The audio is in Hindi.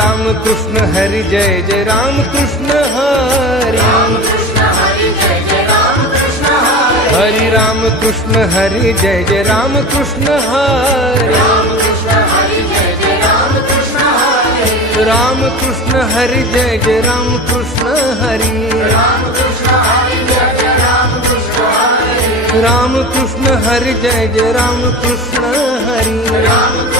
राम कृष्ण हरि जय जय रामकृष्ण कृष्ण हरि राम कृष्ण हरि जय जय रामकृष्ण राम रामकृष्ण हरि जय जय रामकृष्ण हरि राम कृष्ण हरि जय जय रामकृष्ण हरि